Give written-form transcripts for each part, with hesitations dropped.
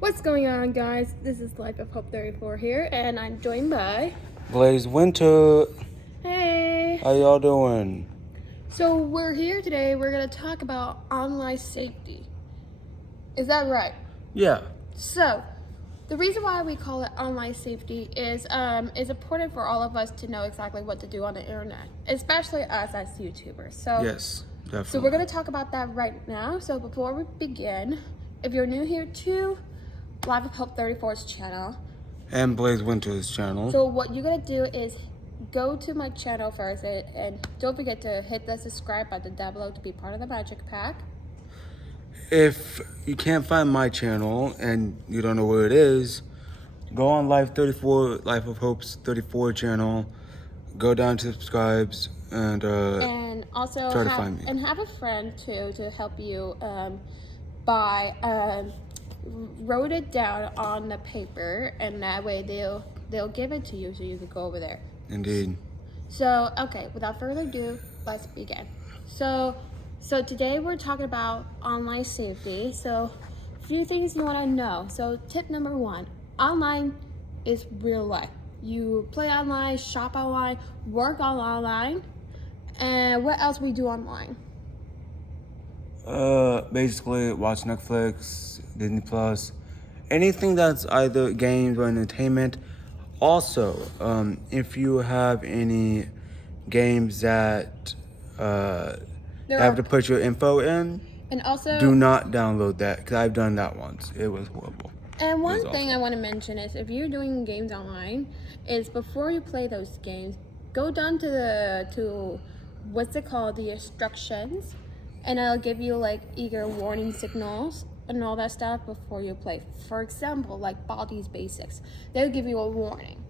What's going on, guys? This is Life of Hope 34 here, and I'm joined by... Blaze Winter. Hey! How y'all doing? So we're here today, we're going to talk about online safety. Is that right? Yeah. So, the reason why we call it online safety is it's important for all of us to know exactly what to do on the internet, especially us as YouTubers. So, Yes, definitely. So we're going to talk about that right now. So before we begin, if you're new here to Life of Hope 34's channel, and Blaze Winter's channel. so what you're going to do is go to my channel first and don't forget to hit the subscribe button down below to be part of the Magic Pack. If you can't find my channel and you don't know where it is, go on Life of Hope's 34 channel, go down to subscribes, and Also try to find me. And have a friend too to help you wrote it down on the paper, and that way they'll give it to you so you can go over there. Indeed. So okay, without further ado, let's begin. So today we're talking about online safety. So a few things you want to know. So tip number 1, online is real life. You play online, shop online, work online, and what else we do online? Basically watch Netflix, Disney Plus, anything that's either games or entertainment. Also, if you have any games that you have to put your info in, and also do not download that, because I've done that once. It was horrible. And one thing I want to mention is if you're doing games online, is before you play those games, go down to what's it called, the instructions, and it'll give you like either warning signals and all that stuff before you play. For example, like Baldi's Basics, they'll give you a warning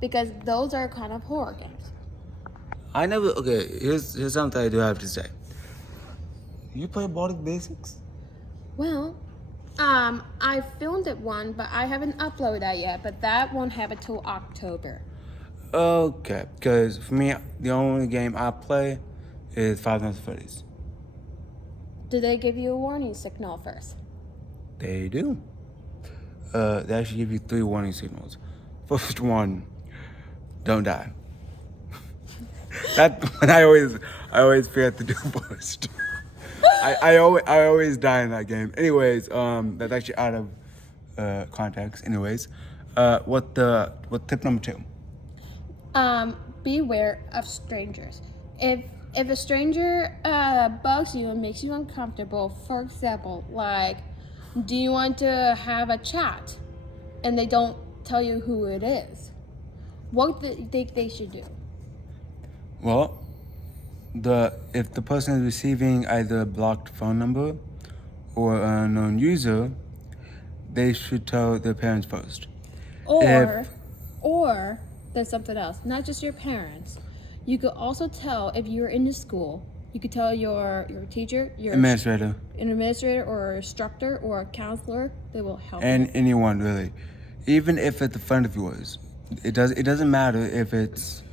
because those are kind of horror games. Here's something I do have to say. You play Baldi's Basics? Well, I filmed it one, but I haven't uploaded that yet, but that won't happen till October. Okay, because for me, the only game I play is Five Nights at Freddy's. Do they give you a warning signal first? They do. They actually give you 3 warning signals. First one, don't die. That one I always forget to do first. I always die in that game. Anyways, that's actually out of context. Anyways, what tip number 2? Beware of strangers. If a stranger bugs you and makes you uncomfortable, for example, like, do you want to have a chat and they don't tell you who it is, what do you think they should do? Well, if the person is receiving either a blocked phone number or an unknown user, they should tell their parents first. Or there's something else, not just your parents. You could also tell, if you're in the school, you could tell your teacher, your administrator or instructor or a counselor. They will help and you. Anyone really, even if it's a friend of yours. It doesn't matter if it's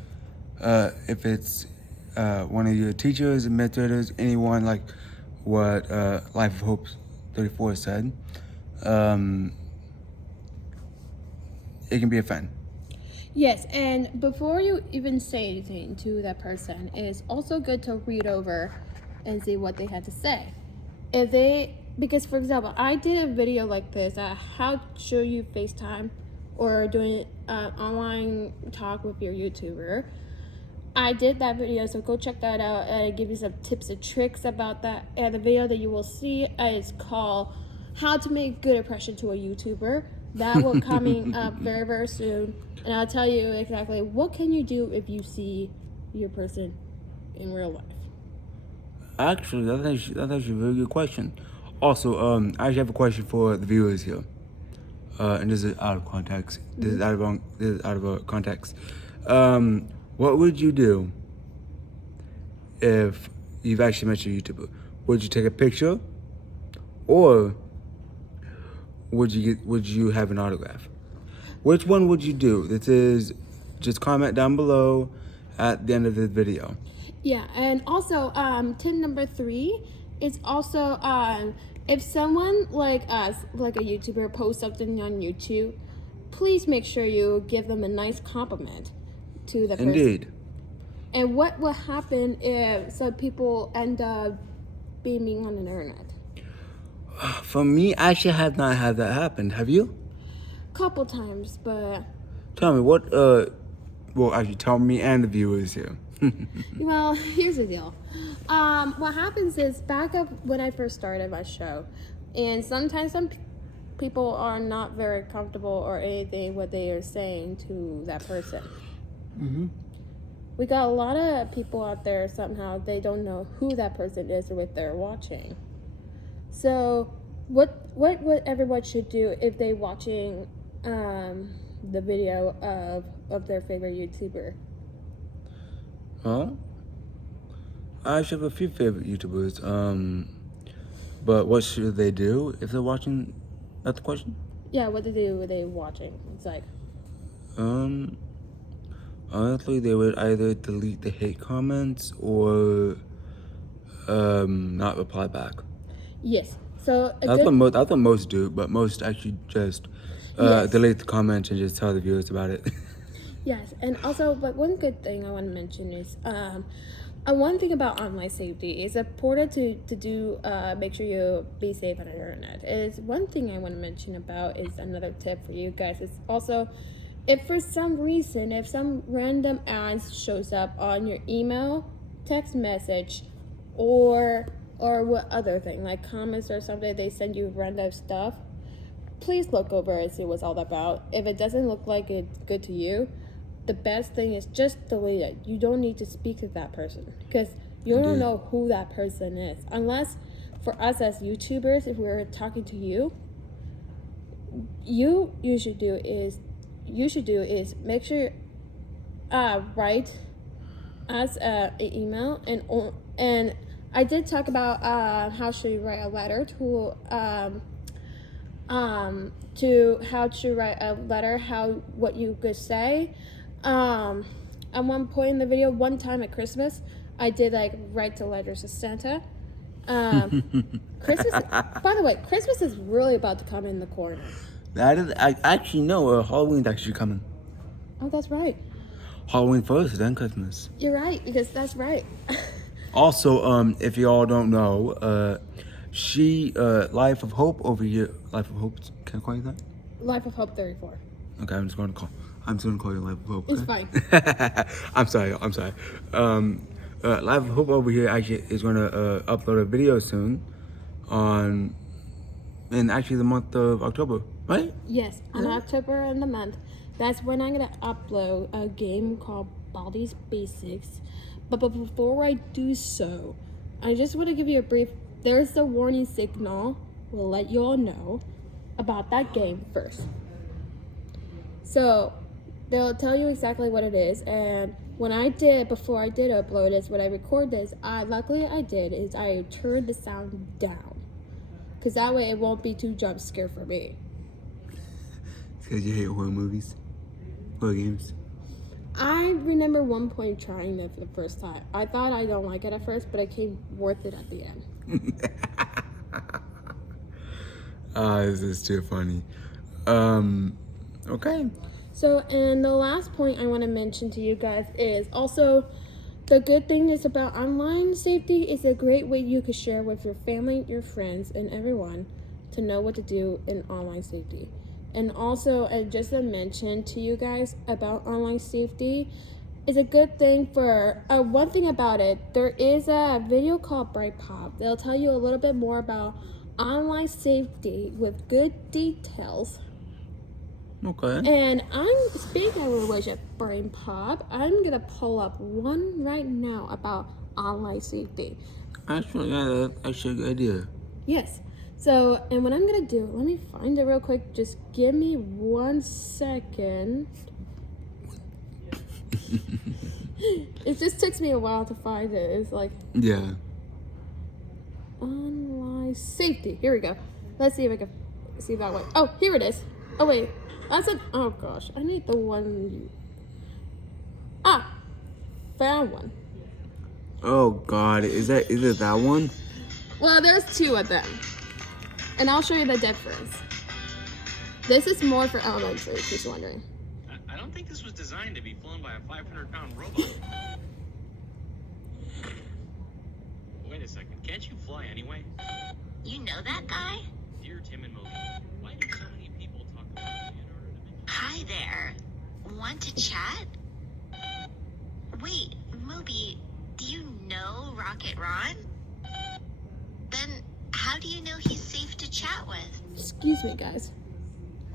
one of your teachers, administrators, anyone, like what Life of Hope 34 said. It can be a friend. Yes, and before you even say anything to that person, it's also good to read over and see what they had to say. Because for example, I did a video like this, how should you FaceTime or doing online talk with your YouTuber. I did that video, so go check that out, and I give you some tips and tricks about that. And the video that you will see is called How to Make Good Impression to a YouTuber. That will coming up very, very soon. And I'll tell you exactly what can you do if you see your person in real life. Actually, that's actually a very good question. Also, I actually have a question for the viewers here. And this is out of context. This is out of context. What would you do if you've actually met your YouTuber? Would you take a picture, or would you have an autograph? Which one would you do? This is just comment down below at the end of this video. Yeah, and also tip number 3 is also if someone like us, like a YouTuber, posts something on YouTube, please make sure you give them a nice compliment to the person. Indeed. And what will happen if some people end up being mean on the internet? For me, I actually have not had that happen. Have you? Couple times, but Tell me what. Well, actually, tell me and the viewers here. well, here's the deal. What happens is back up when I first started my show, and sometimes some people are not very comfortable or anything what they are saying to that person. Mm-hmm. We got a lot of people out there somehow they don't know who that person is or what they're watching. So what everyone should do if they watching the video of their favorite YouTuber? Well, I actually have a few favorite YouTubers. But what should they do if they're watching? That's the question. Yeah, what to do with they watching? It's like Honestly, they would either delete the hate comments or not reply back. yes. So That's what most do, but most actually just Yes. delete the comments and just tell the viewers about it. yes, and also, but one good thing I want to mention is one thing about online safety is important to do make sure you be safe on the internet. Is one thing I want to mention about is another tip for you guys. It's also if for some reason if some random ads shows up on your email, text message, or what other thing like comments or something, they send you random stuff. Please look over and see what's all about. If it doesn't look like it's good to you, the best thing is just delete it. You don't need to speak to that person because you don't Indeed. know who that person is. Unless for us as YouTubers, if we're talking to you, you should do is make sure write us an email and I did talk about how to write a letter to how to write a letter, what you could say. At one point in the video, one time at Christmas, I did like write the letters to Santa. Christmas. By the way, Christmas is really about to come in the corner. I actually know Halloween's actually coming. Oh, that's right. Halloween first, then Christmas. You're right because that's right. Also, if y'all don't know, she Life of Hope over here. Life of Hope. Can I call you that? Life of Hope 34. Okay, I'm just gonna call you Life of Hope. It's okay? fine. I'm sorry. Life of Hope over here actually is gonna upload a video soon, in actually the month of October, right? Yes, in October in the month, that's when I'm gonna upload a game called Baldi's Basics. But before I do so, I just want to give you a brief. There's the warning signal. We'll let you all know about that game first. So they'll tell you exactly what it is, and before I did upload this, when I record this, luckily I turned the sound down, because that way it won't be too jump scare for me. It's because you hate horror movies, horror games. I remember one point trying it for the first time. I thought I don't like it at first, but it came worth it at the end. This is too funny. Okay. So, and the last point I want to mention to you guys is also the good thing is about online safety is a great way you could share with your family, your friends, and everyone to know what to do in online safety. And also, just to mention to you guys about online safety is a good thing for one thing about it. There is a video called Bright Pop. They'll tell you a little bit more about online safety with good details. Okay. And I'm speaking of which at Brain Pop, I'm gonna pull up one right now about online safety. Actually, yeah, that's actually a good idea. Yes. So, and what I'm gonna do, let me find it real quick. Just give me 1 second. It just takes me a while to find it. It's like Yeah. online safety. Here we go. Let's see if I can see that one. Oh, here it is. Oh wait, that's it. Oh gosh, I need the one. Found one. Oh God, is it that one? Well, there's two of them. And I'll show you the difference. This is more for elementary, if you're wondering. I don't think this was designed to be flown by a 500-pound robot. Wait a second, can't you fly anyway? You know that guy? Dear Tim and Moby, why do so many people talk about Leonardo da Vinci? Hi there. Want to chat? Wait, Moby, do you know Rocket Ron? Then how do you know he's safe to chat with? Excuse me, guys.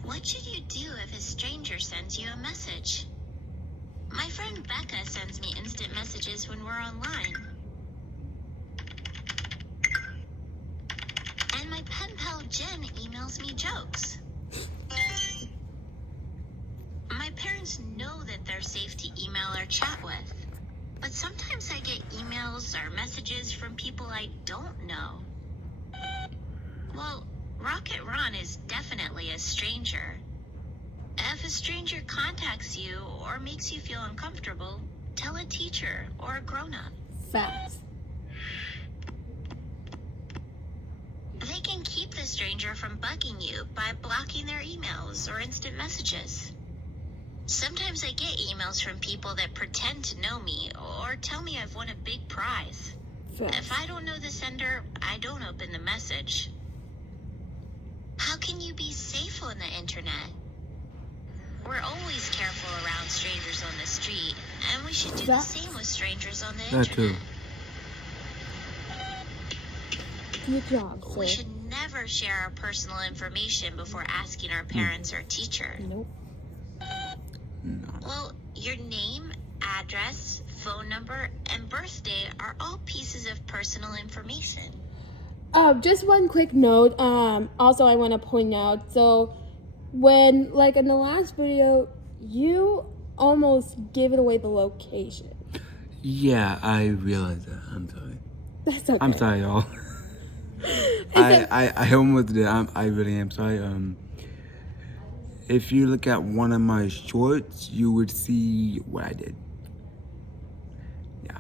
What should you do if a stranger sends you a message? My friend Becca sends me instant messages when we're online. And my pen pal Jen emails me jokes. My parents know that they're safe to email or chat with. But sometimes I get emails or messages from people I don't know. Well, Rocket Ron is definitely a stranger. If a stranger contacts you or makes you feel uncomfortable, tell a teacher or a grown-up. Facts. They can keep the stranger from bugging you by blocking their emails or instant messages. Sometimes I get emails from people that pretend to know me or tell me I've won a big prize. Facts. If I don't know the sender, I don't open the message. How can you be safe on the internet? We're always careful around strangers on the street, and we should do the same with strangers on the That internet. too. Good job, We sir. should never share our personal information before asking our parents or teacher. Nope. No. Well, your name, address, phone number, and birthday are all pieces of personal information. Just one quick note. Also, I want to point out. So, when like in the last video, you almost gave it away the location. Yeah, I realized that. I'm sorry. That's okay. I'm sorry, y'all. I almost did. I really am sorry. If you look at one of my shorts, you would see what I did. Yeah.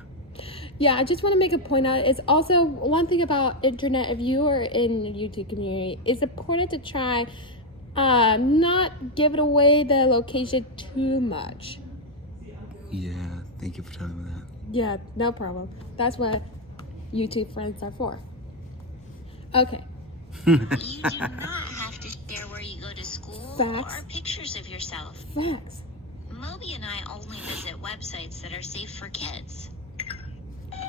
Yeah, I just want to make a point out. It's also one thing about internet. If you are in the YouTube community, it's important to try not give it away the location too much. Yeah. Thank you for telling me that. Yeah, no problem. That's what YouTube friends are for. Okay. You do not have to share where you go to school Facts. or pictures of yourself. Facts. Moby and I only visit websites that are safe for kids.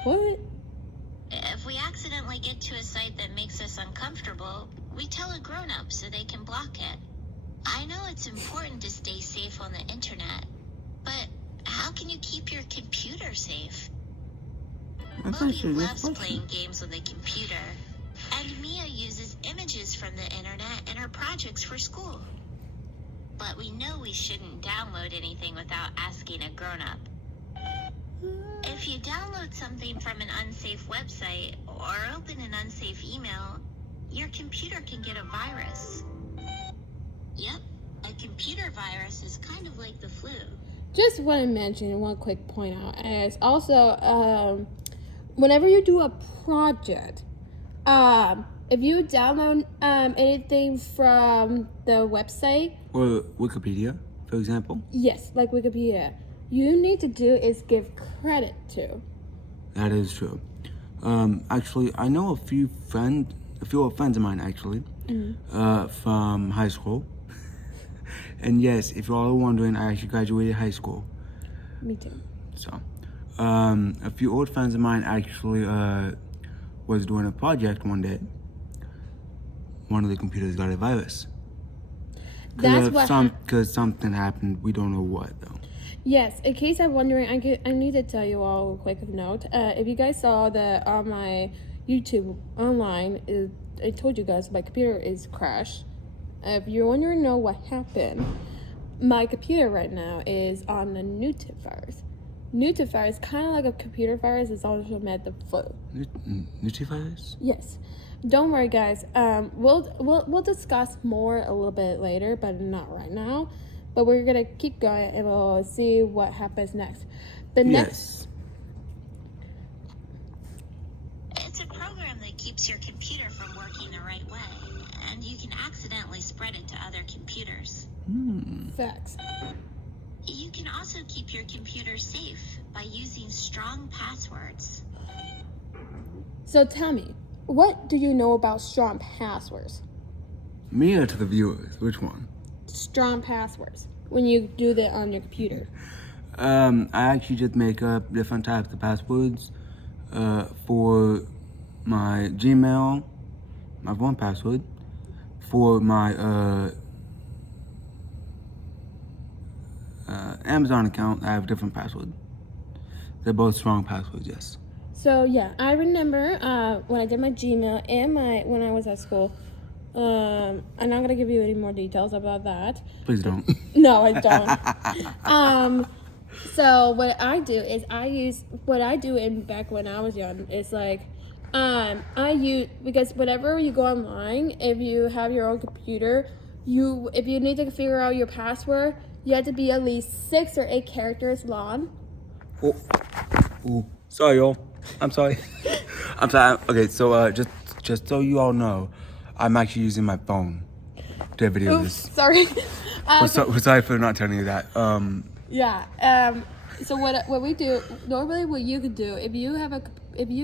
What? If we accidentally get to a site that makes us uncomfortable, we tell a grown-up so they can block it. I know it's important to stay safe on the internet, but how can you keep your computer safe? That's Moby actually a good loves question. playing games on the computer, and Mia uses images from the internet in her projects for school. But we know we shouldn't download anything without asking a grown-up. If you download something from an unsafe website or open an unsafe email, your computer can get a virus. Yep, a computer virus is kind of like the flu. Just want to mention one quick point out is also whenever you do a project, if you download anything from the website, Or Wikipedia, for example. yes, like Wikipedia, you need to do is give credit to. That is true. Actually, I know a few friends of mine actually, from high school. And yes, if you're all wondering, I actually graduated high school. Me too. So, a few old friends of mine actually was doing a project one day. One of the computers got a virus. That's what Because something happened. We don't know what though. Yes, in case I'm wondering, I need to tell you all a quick note. If you guys saw that on my YouTube online, I told you guys my computer is crashed. If you're wondering know what happened, my computer right now is on the Newton virus. Newton virus, kind of like a computer virus, is also meant the flu. Nutrivirus? Yes. Don't worry, guys. We'll discuss more a little bit later, but not right now. But we're gonna keep going and we'll see what happens next. The next, Yes. It's a program that keeps your computer from working the right way. accidentally spread it to other computers. Facts. You can also keep your computer safe by using strong passwords. So tell me, what do you know about strong passwords? Me or to the viewers? Which one? Strong passwords. When you do that on your computer. I actually just make up different types of passwords. For my Gmail, I have one password. For my Amazon account, I have a different password. They're both strong passwords, yes. So yeah, I remember when I did my Gmail and when I was at school. I'm not gonna give you any more details about that. Please don't. No, I don't. So what I do is back when I was young is like, I use, because whenever you go online, if you have your own computer, if you need to figure out your password, you have to be at least 6 or 8 characters long. Oh. Ooh. Sorry, y'all. I'm sorry. I'm sorry. Okay, so just so you all know, I'm actually using my phone to video Oops, this. sorry. We're sorry for not telling you that. Yeah. So what we do normally, what you could do if you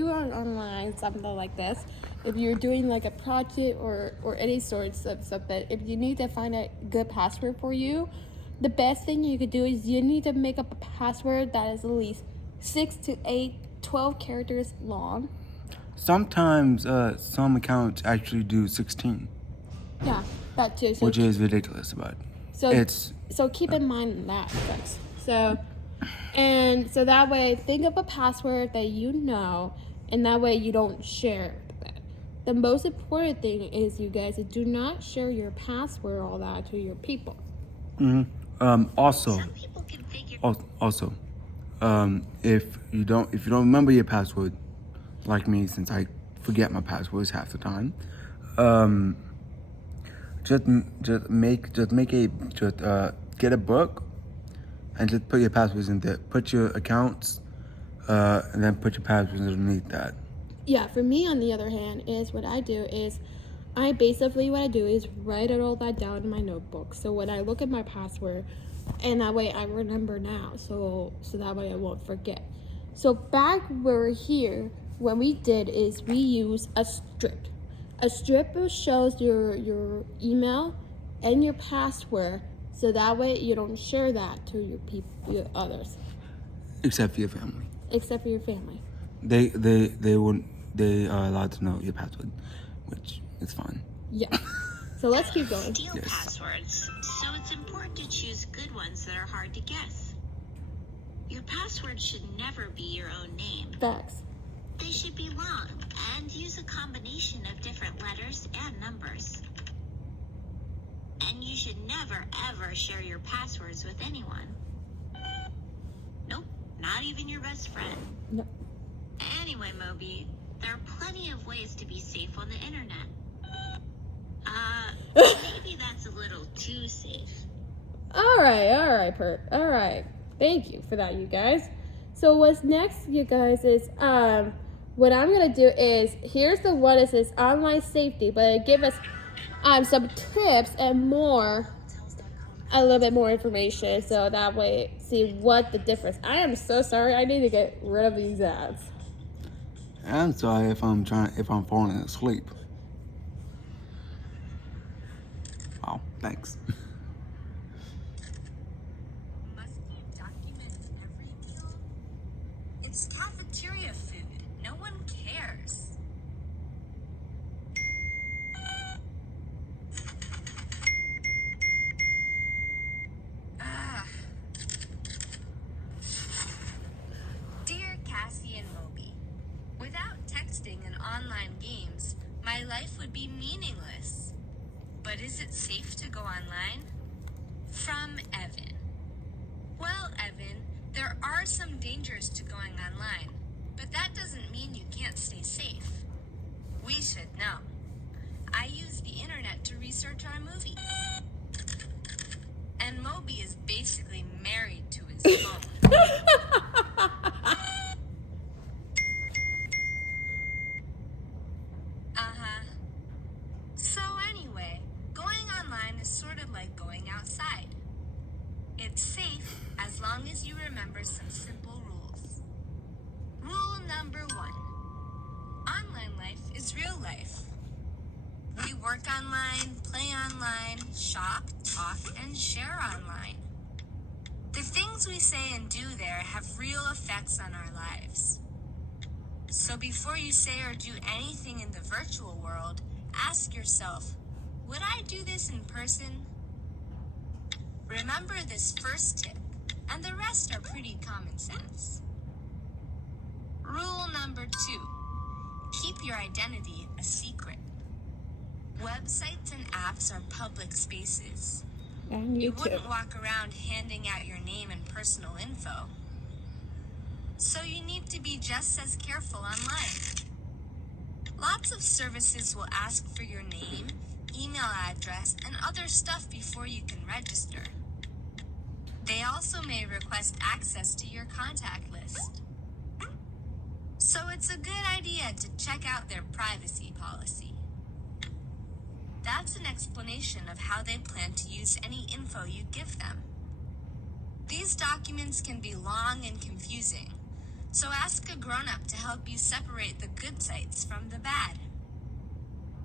are online, something like this, if you're doing like a project or any sorts of something, if you need to find a good password for you, the best thing you could do is you need to make up a password that is at least 6 to 8, 12 characters long. Sometimes some accounts actually do 16, Yeah, that too. So which is ridiculous, but So keep in mind that, folks. So that way, think of a password that you know, and that way you don't share it. The most important thing is, you guys, do not share your password all that to your people. Also, Some people can figure if you don't remember your password, like me, since I forget my passwords half the time, get a book and just put your passwords in there. Put your accounts, and then put your passwords underneath that. Yeah, for me, on the other hand, is what I do is write it all that down in my notebook. So when I look at my password, and that way I remember now. So that way I won't forget. So back where here, what we did is we use a strip. A strip shows your email and your password. So that way you don't share that to your others. Except for your family. Except for your family. They are allowed to know your password, which is fine. Yeah. So let's keep going. steal Yes. passwords, so it's important to choose good ones that are hard to guess. Your password should never be your own name. Facts. They should be long and use a combination of different letters and numbers. And you should never ever share your passwords with anyone. Nope, not even your best friend. No. Anyway, Moby, there are plenty of ways to be safe on the internet. Maybe that's a little too safe. All right, Pert. All right. Thank you for that, you guys. So what's next, you guys, is what I'm gonna do is, here's the one that says online safety, but it give us some tips and a little bit more information, so that way see what the difference. I am so sorry. I need to get rid of these ads. I'm sorry if I'm falling asleep. Oh, thanks. Must you document every meal? It's cafeteria food. No one cares. Ah. Dear Cassie and Moby, without texting and online games, my life would be meaningless. But is it safe to go online? From Evan. Well, Evan, there are some dangers to going online, but that doesn't mean you can't stay safe. We should know. I use the internet to research our movies. And Moby is basically married to his phone. Uh-huh. So anyway, as you remember some simple rules. Rule number 1. Online life is real life. We work online, play online, shop, talk, and share online. The things we say and do there have real effects on our lives. So before you say or do anything in the virtual world, ask yourself, would I do this in person? Remember this first tip, and the rest are pretty common sense. Rule number 2. Keep your identity a secret. Websites and apps are public spaces. And You YouTube. wouldn't walk around handing out your name and personal info. So you need to be just as careful online. Lots of services will ask for your name, email address, and other stuff before you can register. They also may request access to your contact list. So it's a good idea to check out their privacy policy. That's an explanation of how they plan to use any info you give them. These documents can be long and confusing, so ask a grown-up to help you separate the good sites from the bad.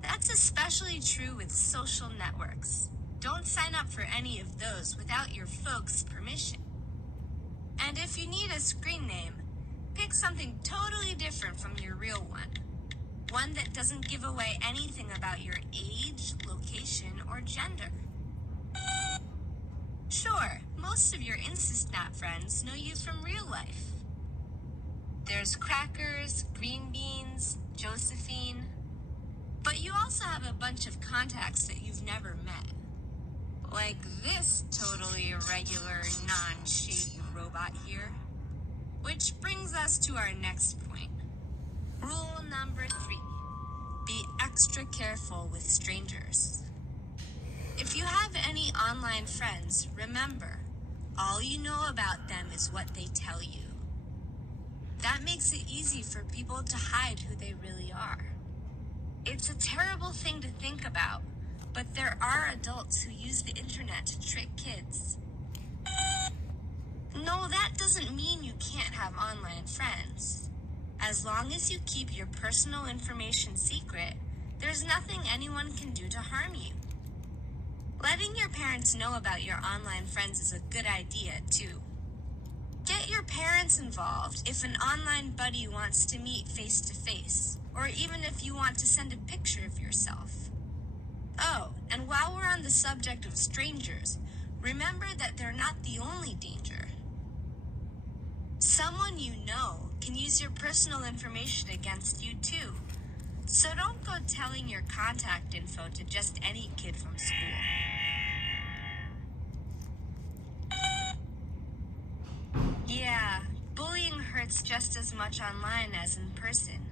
That's especially true with social networks. Don't sign up for any of those without your folks' permission. And if you need a screen name, pick something totally different from your real one. One that doesn't give away anything about your age, location, or gender. Sure, most of your InstaSnap friends know you from real life. There's Crackers, Green Beans, Josephine. But you also have a bunch of contacts that you've never met. Like this totally irregular, non-shady robot here. Which brings us to our next point. Rule number 3. Be extra careful with strangers. If you have any online friends, remember, all you know about them is what they tell you. That makes it easy for people to hide who they really are. It's a terrible thing to think about, but there are adults who use the internet to trick kids. No, that doesn't mean you can't have online friends. As long as you keep your personal information secret, there's nothing anyone can do to harm you. Letting your parents know about your online friends is a good idea, too. Get your parents involved if an online buddy wants to meet face-to-face, or even if you want to send a picture of yourself. Oh, and while we're on the subject of strangers, remember that they're not the only danger. Someone you know can use your personal information against you too. So don't go telling your contact info to just any kid from school. Yeah, bullying hurts just as much online as in person.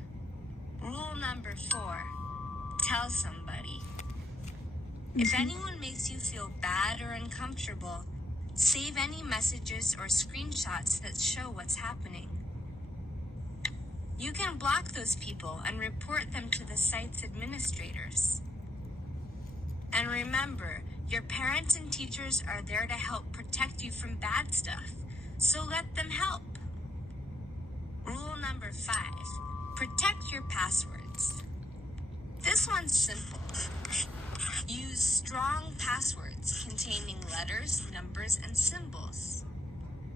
Rule number 4. Tell somebody. If anyone makes you feel bad or uncomfortable, save any messages or screenshots that show what's happening. You can block those people and report them to the site's administrators. And remember, your parents and teachers are there to help protect you from bad stuff, so let them help. Rule number 5. Protect your passwords. This one's simple. Use strong passwords containing letters, numbers, and symbols.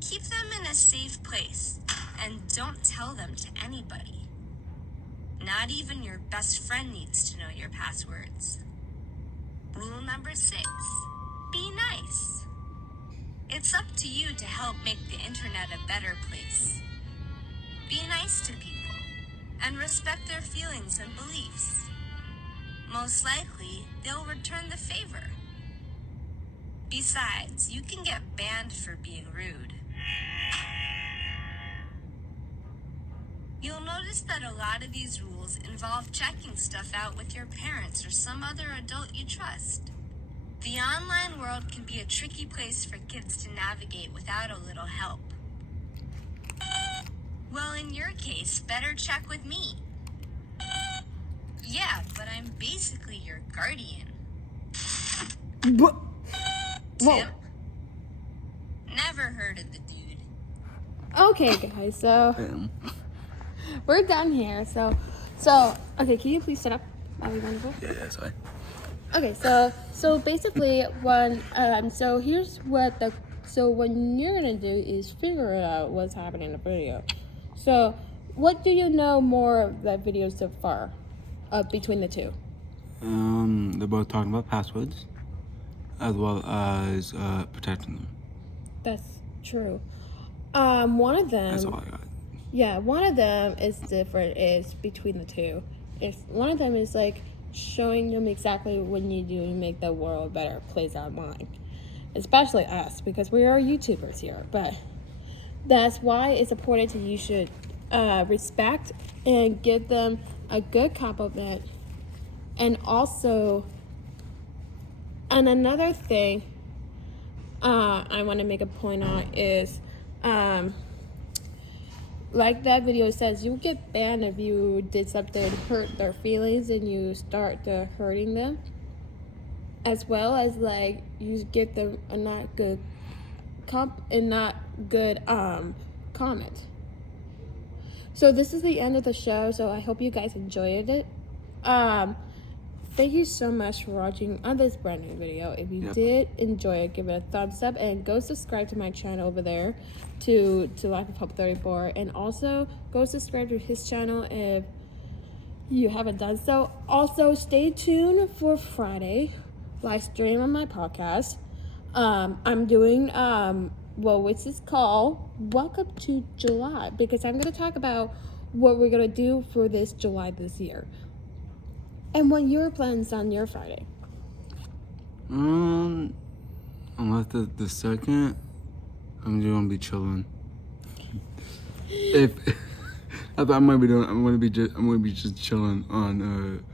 Keep them in a safe place, and don't tell them to anybody. Not even your best friend needs to know your passwords. Rule number 6. Be nice. It's up to you to help make the internet a better place. Be nice to people, and respect their feelings and beliefs. Most likely, they'll return the favor. Besides, you can get banned for being rude. You'll notice that a lot of these rules involve checking stuff out with your parents or some other adult you trust. The online world can be a tricky place for kids to navigate without a little help. Well, in your case, better check with me. Yeah, but I'm basically your guardian. Whoa. Tim? Never heard of the dude. Okay, guys. So we're done here. So okay. Can you please sit up? That would be wonderful. Yeah, sorry. Okay, so basically when so here's what you're gonna do is figure out what's happening in the video. So what do you know more of that video so far, between the two? They're both talking about passwords, as well as protecting them. That's true. One of That's them, all I got. yeah, one of them is different. Is between the two. If one of them is like showing them exactly what you do to make the world a better place online, especially us because we are YouTubers here. But that's why it's important to you should respect and give them a good compliment, and also, and another thing I want to make a point on is, like that video says, you get banned if you did something to hurt their feelings and you start to hurting them, as well as like you give them a not good comment. So this is the end of the show. So I hope you guys enjoyed it. Thank you so much for watching on this brand new video. If you did enjoy it, give it a thumbs up and go subscribe to my channel over there to Life of Hope 34, and also go subscribe to his channel if you haven't done so. Also, stay tuned for Friday live stream on my podcast. I'm doing which is called Welcome to July, because I'm going to talk about what we're going to do for this July this year. And what your plans on your Friday? Unless the second, I'm just gonna be chilling. If I thought I'm gonna be just chilling on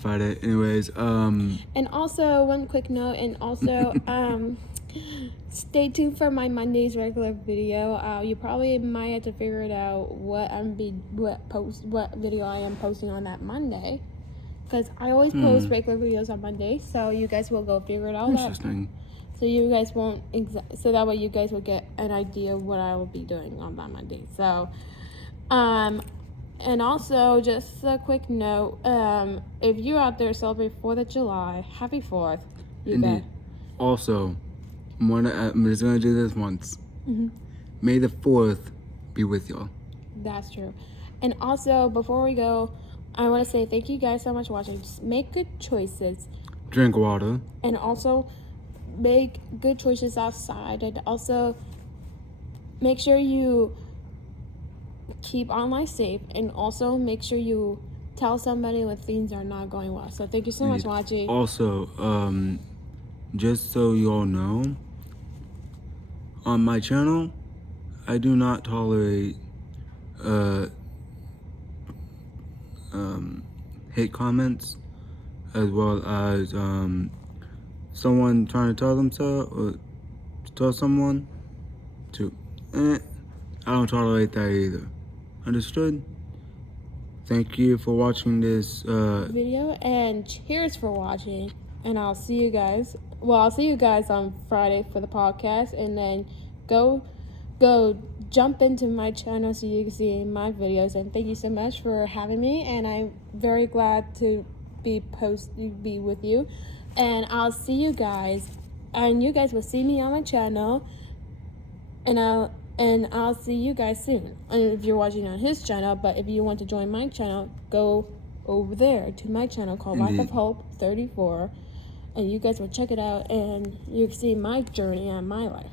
Friday. Anyways, And also one quick note, and also stay tuned for my Monday's regular video. You probably might have to figure it out what video I am posting on that Monday, because I always post regular videos on Monday, so you guys will go figure it out. interesting. So you guys won't so that way you guys will get an idea of what I will be doing on that Monday. So and also just a quick note, if you're out there celebrating 4th of July, happy 4th. Indeed. Also, I'm just gonna do this once. May the 4th be with y'all. That's true. And also, before we go, I want to say thank you guys so much for watching. Just make good choices. Drink water. And also make good choices outside. And also make sure you keep online safe. And also make sure you tell somebody when things are not going well. So thank you so much for watching. Also, just so you all know, on my channel, I do not tolerate hate comments, as well as someone trying to tell someone to I don't tolerate that either. Understood? Thank you for watching this video, and cheers for watching. And I'll see you guys. Well, I'll see you guys on Friday for the podcast, and then go jump into my channel so you can see my videos. And thank you so much for having me, and I'm very glad to be with you. And I'll see you guys, and you guys will see me on my channel, and I'll see you guys soon. And if you're watching on his channel, but if you want to join my channel, go over there to my channel called Life of Hope 34, and you guys will check it out, and you can see my journey and my life.